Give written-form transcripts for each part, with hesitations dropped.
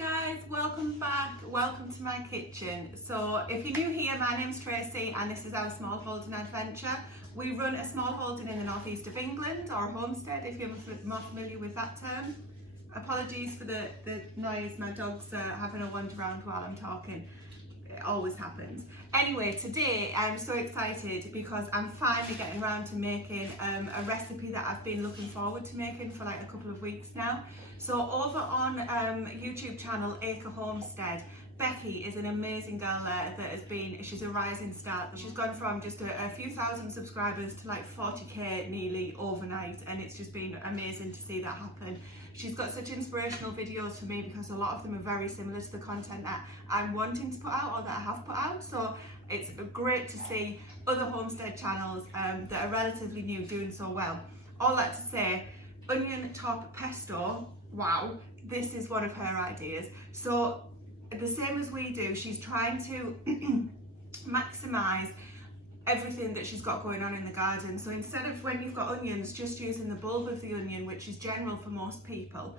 guys, welcome back, welcome to my kitchen. So if you're new here, my name's Tracy and this is our small holding adventure. We run a small holding in the northeast of England, or a homestead if you're more familiar with that term. Apologies for the noise, my dog's having a wander around while I'm talking. It always happens. Anyway, today I'm so excited because I'm finally getting around to making a recipe that I've been looking forward to making for like a couple of weeks now. So over on YouTube channel Acre Homestead, Becky is an amazing girl there that she's a rising star. She's gone from just a few thousand subscribers to like 40k nearly overnight, and it's just been amazing to see that happen. She's got such inspirational videos for me because a lot of them are very similar to the content that I'm wanting to put out or that I have put out. So it's great to see other homestead channels that are relatively new doing so well. All that to say, onion top pesto, wow, this is one of her ideas. So the same as we do, she's trying to maximise everything that she's got going on in the garden. So instead of, when you've got onions, just using the bulb of the onion, which is general for most people,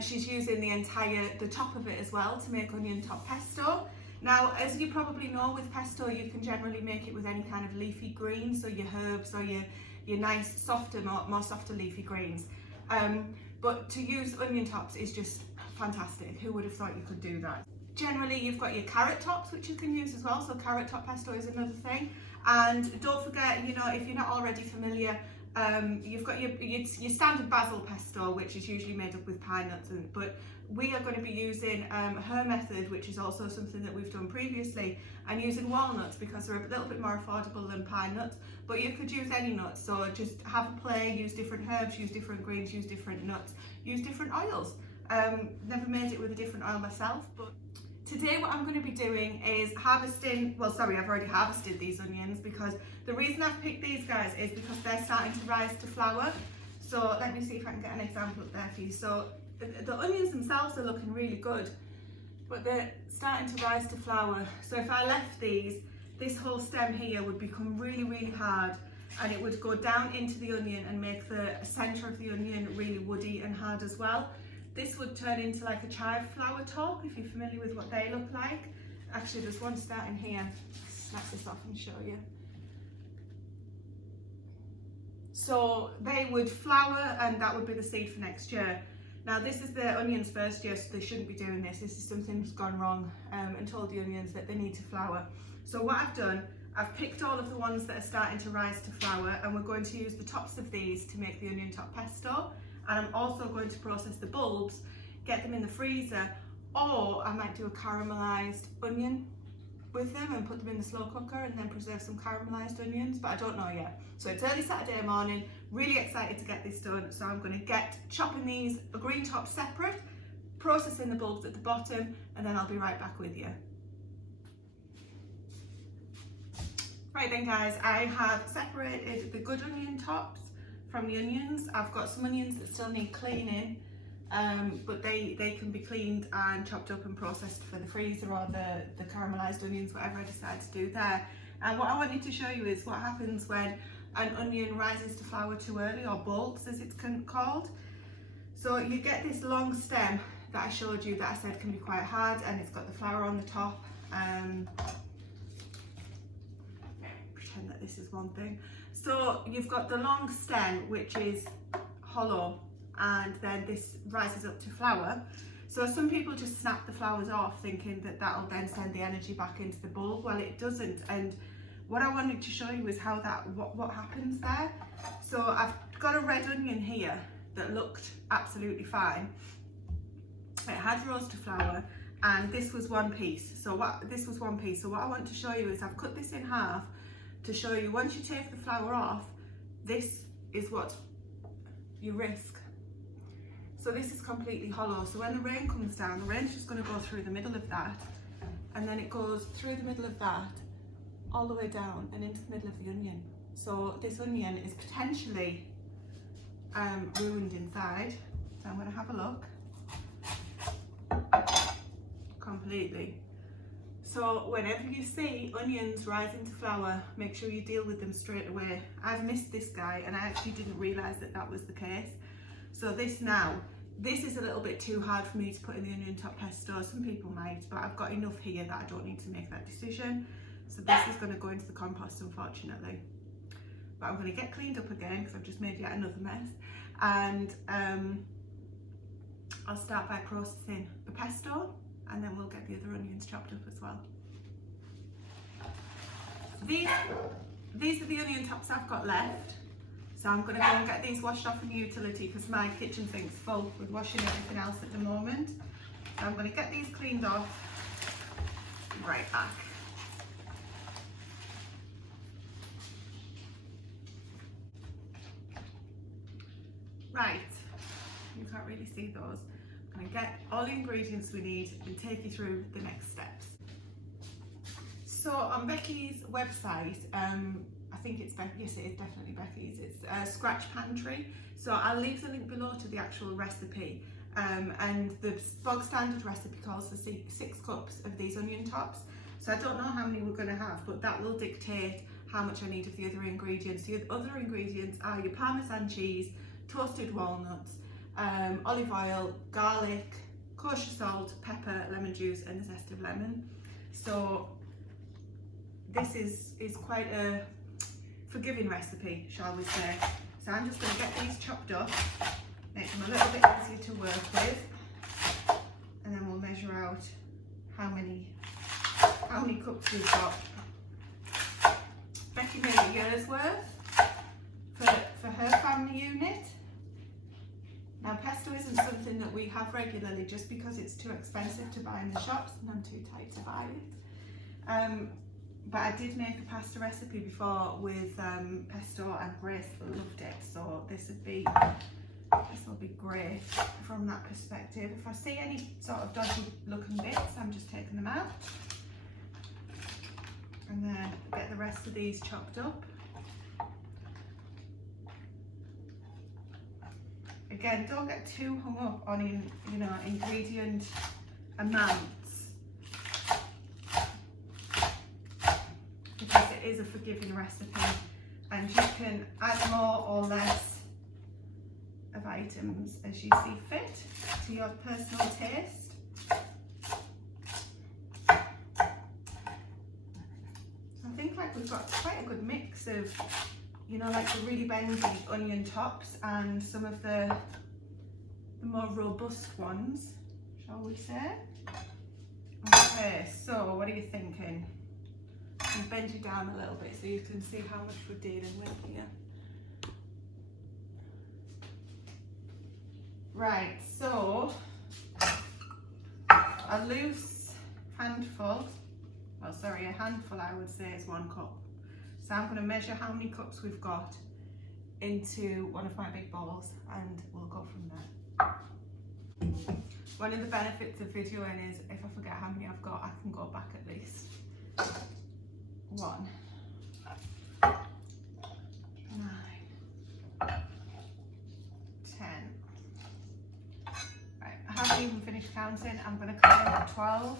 she's using the top of it as well to make onion top pesto. Now, as you probably know, with pesto you can generally make it with any kind of leafy greens, so your herbs or your nice softer, more softer leafy greens. But to use onion tops is just fantastic. Who would have thought you could do that? Generally, you've got your carrot tops, which you can use as well. So carrot top pesto is another thing. And don't forget, you know, if you're not already familiar, you've got your standard basil pesto, which is usually made up with pine nuts. But we are going to be using her method, which is also something that we've done previously, and using walnuts because they're a little bit more affordable than pine nuts. But you could use any nuts, so just have a play, use different herbs, use different greens, use different nuts, use different oils. Never made it with a different oil myself, but today what I'm going to be doing is harvesting, well sorry, I've already harvested these onions, because the reason I've picked these guys is because they're starting to rise to flower. So let me see if I can get an example up there for you. So the onions themselves are looking really good, but they're starting to rise to flower. So if I left these, this whole stem here would become really, really hard, and it would go down into the onion and make the centre of the onion really woody and hard as well. This would turn into like a chive flower top, if you're familiar with what they look like. Actually, there's one starting here. Snap this off and show you. So they would flower, and that would be the seed for next year. Now this is the onions' first year, so they shouldn't be doing this. This is something's gone wrong, and told the onions that they need to flower. So what I've done, I've picked all of the ones that are starting to rise to flower, and we're going to use the tops of these to make the onion top pesto. And I'm also going to process the bulbs, get them in the freezer, or I might do a caramelised onion with them and put them in the slow cooker and then preserve some caramelised onions, but I don't know yet. So it's early Saturday morning, really excited to get this done. So I'm going to get chopping these green tops separate, processing the bulbs at the bottom, and then I'll be right back with you. Right then guys, I have separated the good onion tops from the onions. I've got some onions that still need cleaning, but they can be cleaned and chopped up and processed for the freezer, or the caramelised onions, whatever I decide to do there. And what I wanted to show you is what happens when an onion rises to flower too early, or bulbs as it's called. So you get this long stem that I showed you that I said can be quite hard, and it's got the flower on the top. Pretend that this is one thing. So you've got the long stem, which is hollow, and then this rises up to flower. So some people just snap the flowers off thinking that that'll then send the energy back into the bulb. Well, it doesn't. And what I wanted to show you is how what happens there. So I've got a red onion here that looked absolutely fine. It had rose to flower, and this was one piece. So this was one piece. So what I want to show you is I've cut this in half to show you, once you take the flower off, this is what you risk. So this is completely hollow. So when the rain comes down, the rain's just going to go through the middle of that, and then it goes through the middle of that, all the way down and into the middle of the onion. So this onion is potentially ruined inside. So I'm going to have a look. Completely. So whenever you see onions rising to flower, make sure you deal with them straight away. I've missed this guy, and I actually didn't realise that that was the case. So this now This is a little bit too hard for me to put in the onion top pesto. Some people might, but I've got enough here that I don't need to make that decision. So this is going to go into the compost, unfortunately. But I'm going to get cleaned up again because I've just made yet another mess. And I'll start by processing the pesto, and then we'll get the other onions chopped up as well. These are the onion tops I've got left. So I'm going to go and get these washed off in the utility because my kitchen sink's full with washing everything else at the moment. So I'm going to get these cleaned off. Right back. Right, you can't really see those. I'm going to get all the ingredients we need and take you through the next steps. So on Becky's website, I think it's Becky, yes it is definitely Becky's, it's Scratch Pantry. So I'll leave the link below to the actual recipe. And the bog standard recipe calls for 6 cups of these onion tops. So I don't know how many we're going to have, but that will dictate how much I need of the other ingredients. The other ingredients are your Parmesan cheese, toasted walnuts, olive oil, garlic, kosher salt, pepper, lemon juice and the zest of lemon. So this is quite a forgiving recipe, shall we say. So I'm just going to get these chopped up, make them a little bit easier to work with, and then we'll measure out how many cups we've got. Becky made a year's worth for her family unit. Now pesto isn't something that we have regularly just because it's too expensive to buy in the shops and I'm too tight to buy it. But I did make a pasta recipe before with pesto and Grace loved it, so this will be great from that perspective. If I see any sort of dodgy looking bits, I'm just taking them out. And then get the rest of these chopped up. Again, don't get too hung up on ingredient amounts, because it is a forgiving recipe and you can add more or less of items as you see fit to your personal taste. I think like we've got quite a good mix of, like the really bendy onion tops and some of the more robust ones, shall we say. Okay, so what are you thinking? I'll bend you down a little bit so you can see how much we're dealing with here. Right, so a loose handful, a handful I would say is 1 cup. So I'm going to measure how many cups we've got into one of my big bowls and we'll go from there. One of the benefits of videoing is if I forget how many I've got, I can go back at least. 1, 9, 10. Right, I haven't even finished counting. I'm going to count at 12,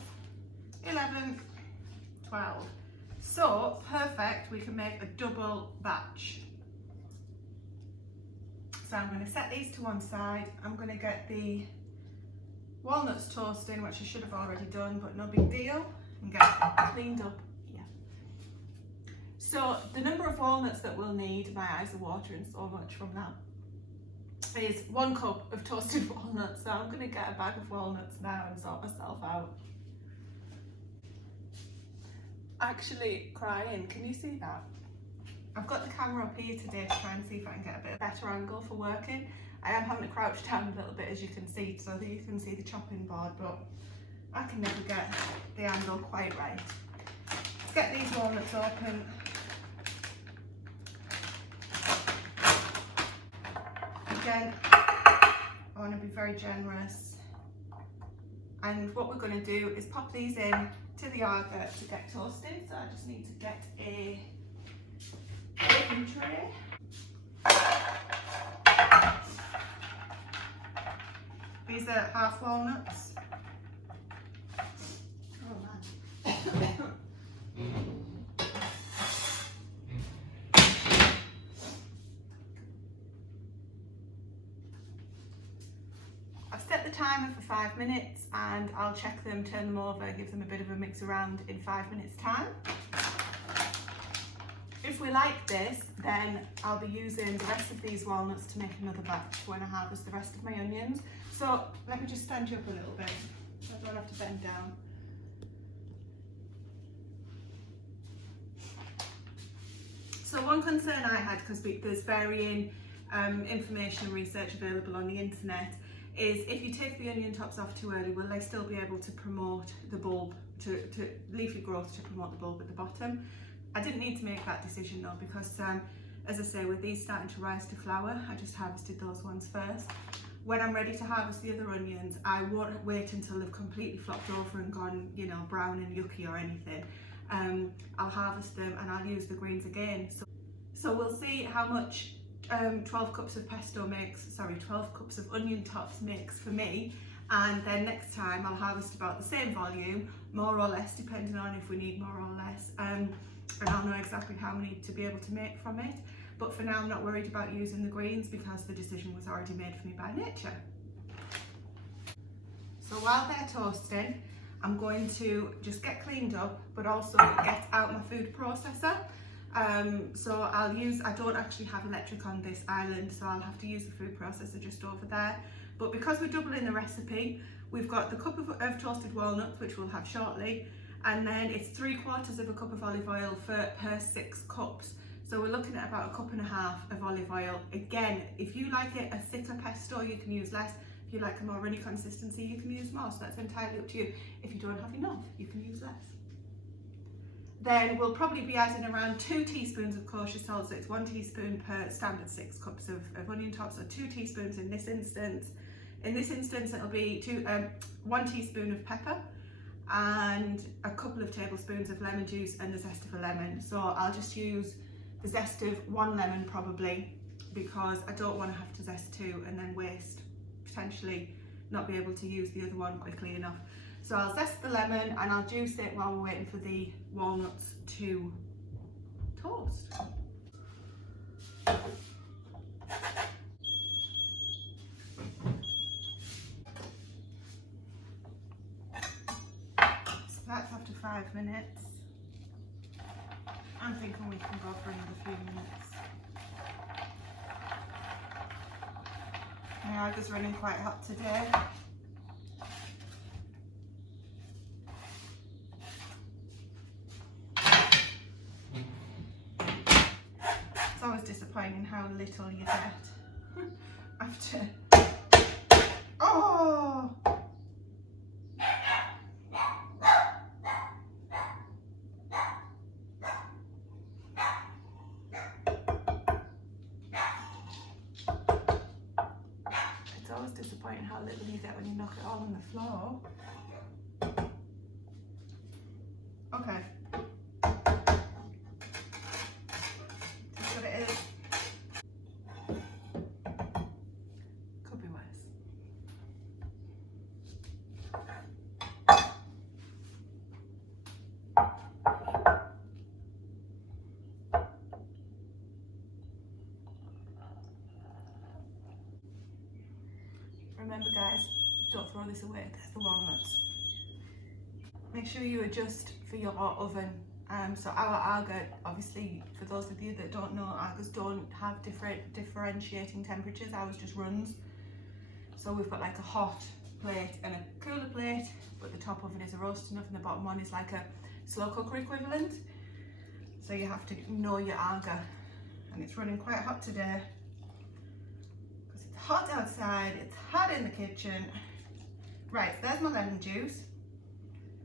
11, 12. So, perfect, we can make a double batch. So I'm going to set these to one side. I'm going to get the walnuts toasting, which I should have already done, but no big deal, and get cleaned up here. So the number of walnuts that we'll need, my eyes are watering so much from that, is 1 cup of toasted walnuts. So I'm going to get a bag of walnuts now and sort myself out. Actually crying, can you see that? I've got the camera up here today to try and see if I can get a bit better angle for working. I am having to crouch down a little bit as you can see so that you can see the chopping board, but I can never get the angle quite right. Let's get these walnuts open. Again, I want to be very generous. And what we're going to do is pop these in to the Acre to get toasted. So I just need to get a baking tray. These are half walnuts. Oh man. timer for 5 minutes and I'll check them, turn them over, give them a bit of a mix around in 5 minutes time. If we like this, then I'll be using the rest of these walnuts to make another batch when I harvest the rest of my onions. So let me just stand you up a little bit so I don't have to bend down. So one concern I had, because there's varying information and research available on the internet, is if you take the onion tops off too early, will they still be able to promote the bulb, to leafy growth, to promote the bulb at the bottom? I didn't need to make that decision though, because as I say, with these starting to rise to flower, I just harvested those ones first. When I'm ready to harvest the other onions, I won't wait until they've completely flopped over and gone, you know, brown and yucky or anything. I'll harvest them and I'll use the greens again. So we'll see how much 12 cups of pesto makes, 12 cups of onion tops makes for me, and then next time I'll harvest about the same volume, more or less, depending on if we need more or less, and I'll know exactly how many to be able to make from it. But for now I'm not worried about using the greens because the decision was already made for me by nature. So while they're toasting, I'm going to just get cleaned up, but also get out my food processor. So I don't actually have electric on this island, so I'll have to use the food processor just over there. But because we're doubling the recipe, we've got the cup of toasted walnuts, which we'll have shortly, and then it's 3/4 of a cup of olive oil per 6 cups. So we're looking at about 1.5 cups of olive oil. Again, if you like it a thicker pesto, you can use less. If you like a more runny consistency, you can use more. So that's entirely up to you. If you don't have enough, you can use less. Then we'll probably be adding around 2 teaspoons of kosher salt, so it's 1 teaspoon per standard 6 cups of onion tops, or 2 teaspoons in this instance. In this instance, it'll be 1 teaspoon of pepper and a couple of tablespoons of lemon juice and the zest of a lemon. So I'll just use the zest of 1 lemon probably, because I don't want to have to zest 2 and then waste, potentially not be able to use the other one quickly enough. So I'll zest the lemon and I'll juice it while we're waiting for the walnuts to toast. So that's after 5 minutes. I'm thinking we can go for another few minutes. My alga's running quite hot today. It's always disappointing how little you get after. Oh! It's always disappointing how little you get when you knock it all on the floor. Okay. That's what it is. Could be worse. Remember guys, don't throw this away, there's the walnuts. Make sure you adjust for your oven. So our alga, obviously for those of you that don't know, algas don't have differentiating temperatures, ours just runs. So we've got like a hot plate and a cooler plate, but the top of it is a roasting oven, the bottom one is like a slow cooker equivalent. So you have to know your alga, and it's running quite hot today. It's hot outside, it's hot in the kitchen. Right, so there's my lemon juice.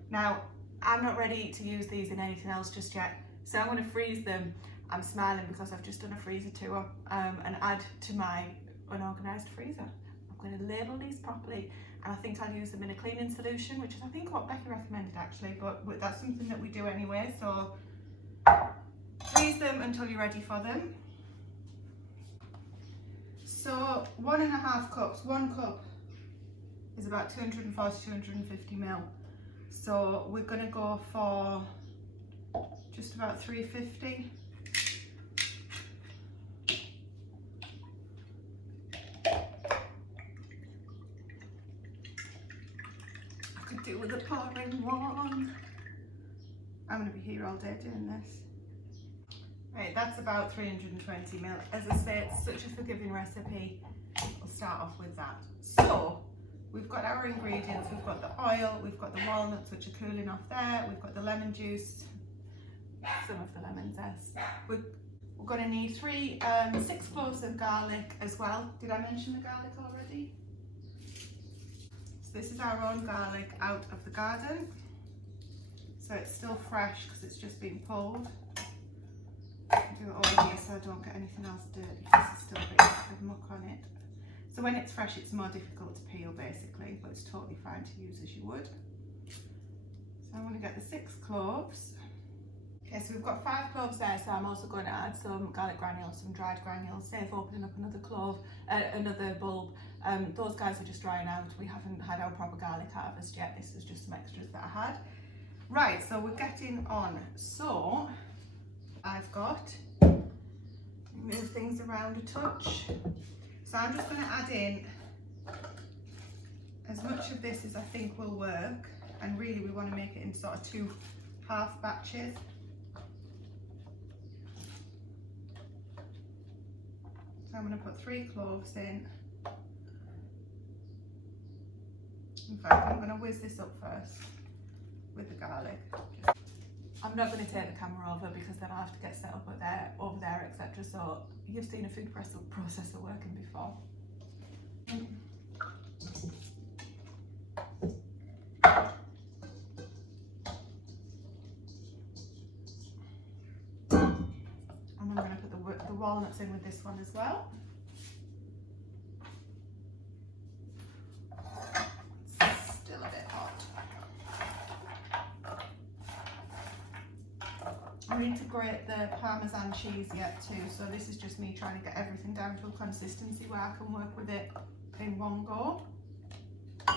Now, I'm not ready to use these in anything else just yet, so I'm going to freeze them. I'm smiling because I've just done a freezer tour and add to my unorganised freezer. I'm going to label these properly, and I think I'll use them in a cleaning solution, which is I think what Becky recommended actually, but that's something that we do anyway, so freeze them until you're ready for them. So 1.5 cups, 1 cup is about 240 250 ml. So we're going to go for just about 350. could do with a pouring one. I'm going to be here all day doing this. Right, that's about 320 ml. As I say, it's such a forgiving recipe. We'll start off with that. So, we've got our ingredients. We've got the oil, we've got the walnuts, which are cooling off there. We've got the lemon juice, some of the lemon zest. We're going to need 6 cloves of garlic as well. Did I mention the garlic already? So this is our own garlic out of the garden. So it's still fresh because it's just been pulled. Do it all here so I don't get anything else dirty because there's still a bit of muck on it. So when it's fresh, it's more difficult to peel basically, but it's totally fine to use as you would. So I'm going to get the 6 cloves. Okay, so we've got 5 cloves there, so I'm also going to add some garlic granules, some dried granules, save opening up another another bulb. Those guys are just drying out. We haven't had our proper garlic harvest yet. This is just some extras that I had. Right, so we're getting on. So I've got, move things around a touch. So I'm just going to add in as much of this as I think will work, and really we want to make it in sort of 2 half batches. So I'm going to put 3 cloves in. In fact, I'm going to whiz this up first with the garlic. I'm not going to take the camera over because then I'll have to get set up over there, etc. So you've seen a food processor working before. And I'm going to put the walnuts in with this one as well. It's still a bit hot. I need to grate the Parmesan cheese yet too, so this is just me trying to get everything down to a consistency where I can work with it in one go. So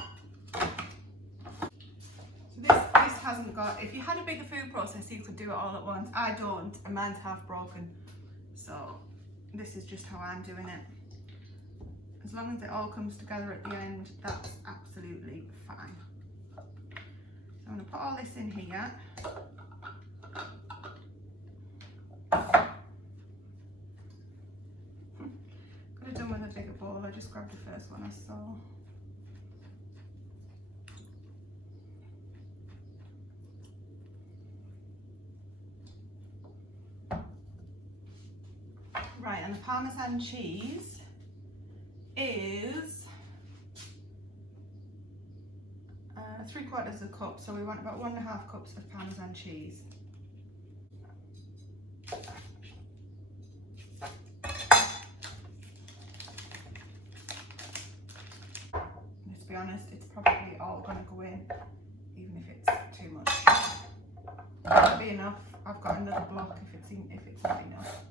this hasn't got, if you had a bigger food processor you could do it all at once. I don't, and mine's half broken. So this is just how I'm doing it. As long as it all comes together at the end, that's absolutely fine. So I'm going to put all this in here. Could have done with a bigger bowl, I just grabbed the first one I saw. Right, and the Parmesan cheese is 3/4 of a cup, so we want about 1.5 cups of Parmesan cheese. To be honest, it's probably all going to go in, even if it's too much. That'll be enough. I've got another block if it's not enough.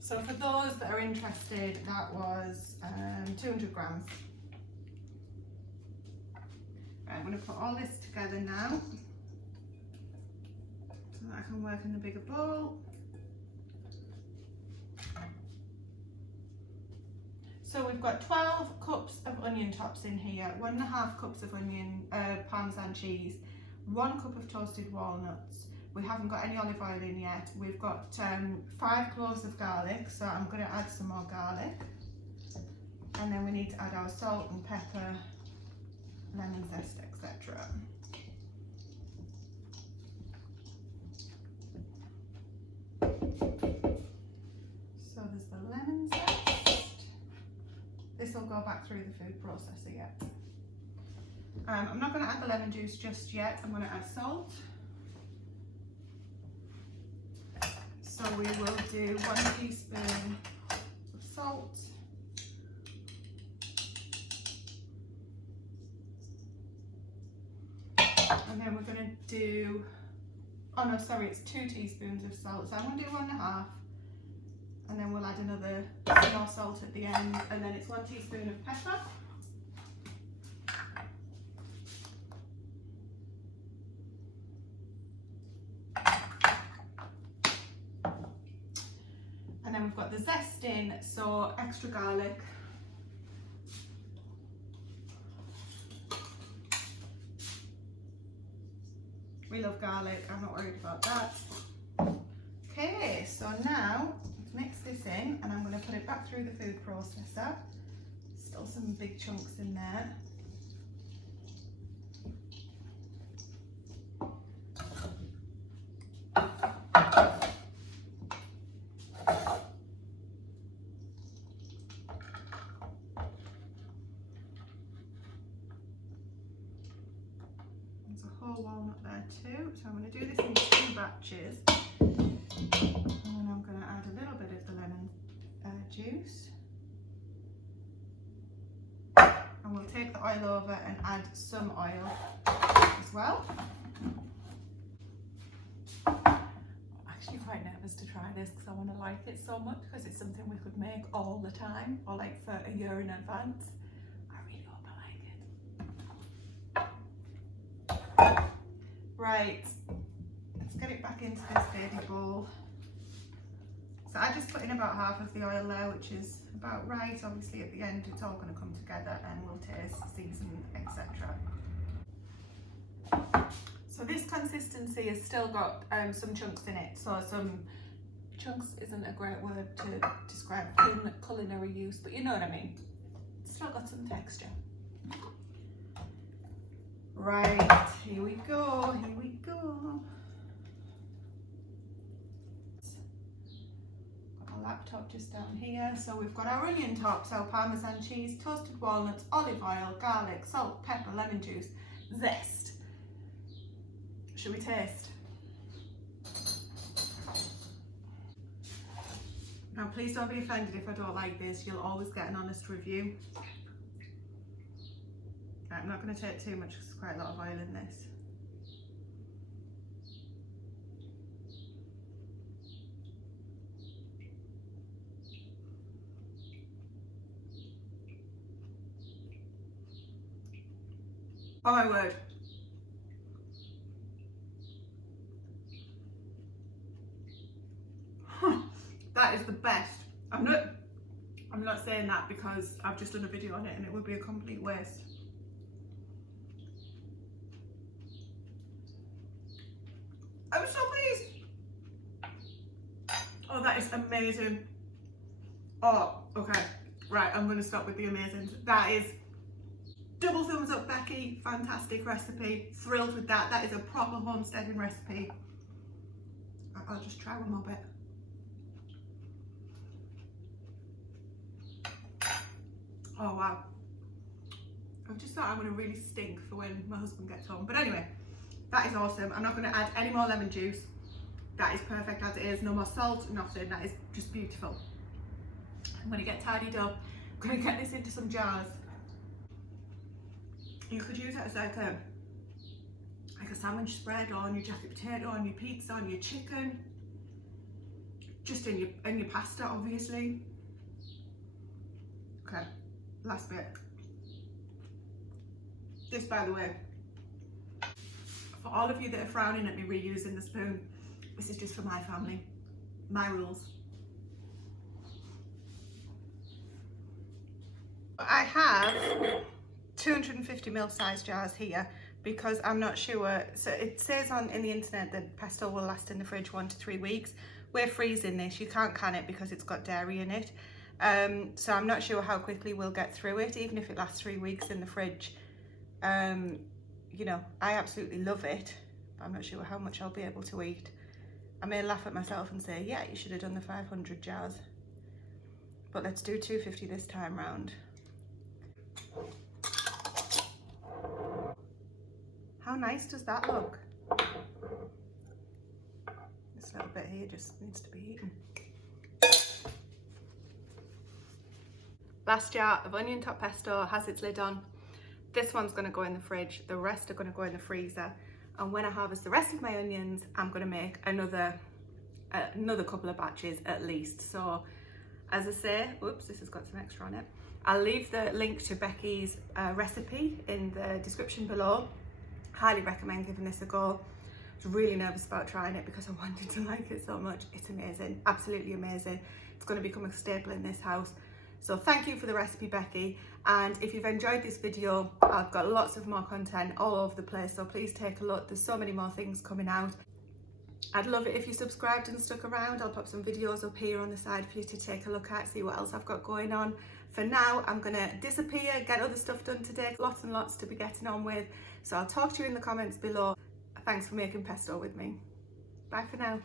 So for those that are interested, that was 200 grams. Right, I'm going to put all this together now so that I can work in the bigger bowl. So we've got 12 cups of onion tops in here, 1.5 cups of Parmesan cheese, 1 cup of toasted walnuts. We haven't got any olive oil in yet. We've got 5 cloves of garlic, so I'm going to add some more garlic. And then we need to add our salt and pepper, lemon zest, etc. So there's the lemon zest. This will go back through the food processor yet. I'm not going to add the lemon juice just yet. I'm going to add salt. So we will do 1 teaspoon of salt. And then we're going to do, oh no, sorry, it's 2 teaspoons of salt. So I'm going to do 1.5. And then we'll add another more salt at the end. And then it's 1 teaspoon of pepper. then we've got the zest in, so extra garlic. We love garlic, I'm not worried about that. Okay, so now let's mix this in and I'm going to put it back through the food processor. Still some big chunks in there. Walnut there too, so I'm going to do this in 2 batches, and then I'm going to add a little bit of the lemon juice, and we'll take the oil over and add some oil as well. I'm actually quite nervous to try this because I want to like it so much, because it's something we could make all the time or like for a year in advance. Right, let's get it back into this baby bowl. So I just put in about half of the oil there, which is about right. Obviously at the end it's all going to come together and we'll taste, season, etc. So this consistency has still got some chunks in it. So some chunks isn't a great word to describe culinary use, but you know what I mean. It's still got some texture. Right, here we go, here we go. Got our laptop just down here. So we've got our onion tops, our Parmesan cheese, toasted walnuts, olive oil, garlic, salt, pepper, lemon juice, zest. Should we taste? Now please don't be offended if I don't like this, you'll always get an honest review. I'm not going to take too much because there's quite a lot of oil in this. Oh my word. That is the best. I'm not saying that because I've just done a video on it and it would be a complete waste. I'm so pleased. Oh, that is amazing. Oh, okay. Right, I'm going to stop with the amazing. That is double thumbs up, Becky. Fantastic recipe. Thrilled with that. That is a proper homesteading recipe. I'll just try one more bit. Oh, wow. I've just thought I'm going to really stink for when my husband gets home. But anyway. That is awesome. I'm not going to add any more lemon juice. That is perfect as it is. No more salt, nothing. That is just beautiful. I'm going to get tidied up. I'm going to get this into some jars. You could use it as like a sandwich spread, or on your jacket potato, on your pizza, on your chicken. Just in your pasta, obviously. Okay, last bit. This, by the way, for all of you that are frowning at me reusing the spoon, this is just for my family, my rules. I have 250ml size jars here because I'm not sure. So it says in the internet that pesto will last in the fridge 1 to 3 weeks. We're freezing this. You can't can it because it's got dairy in it. So I'm not sure how quickly we'll get through it, even if it lasts 3 weeks in the fridge. You know, I absolutely love it, but I'm not sure how much I'll be able to eat. I may laugh at myself and say, yeah, you should have done the 500 jars. But let's do 250 this time round. How nice does that look? This little bit here just needs to be eaten. Last jar of onion top pesto has its lid on. This one's going to go in the fridge, the rest are going to go in the freezer, and when I harvest the rest of my onions, I'm going to make another couple of batches at least. So as I say, oops, this has got some extra on it. I'll leave the link to Becky's recipe in the description below. Highly recommend giving this a go. I was really nervous about trying it because I wanted to like it so much. It's amazing, absolutely amazing. It's going to become a staple in this house. So thank you for the recipe, Becky. And if you've enjoyed this video, I've got lots of more content all over the place, so please take a look. There's so many more things coming out. I'd love it if you subscribed and stuck around. I'll pop some videos up here on the side for you to take a look at, see what else I've got going on. For now, I'm gonna disappear, get other stuff done today. Lots and lots to be getting on with. So I'll talk to you in the comments below. Thanks for making pesto with me. Bye for now.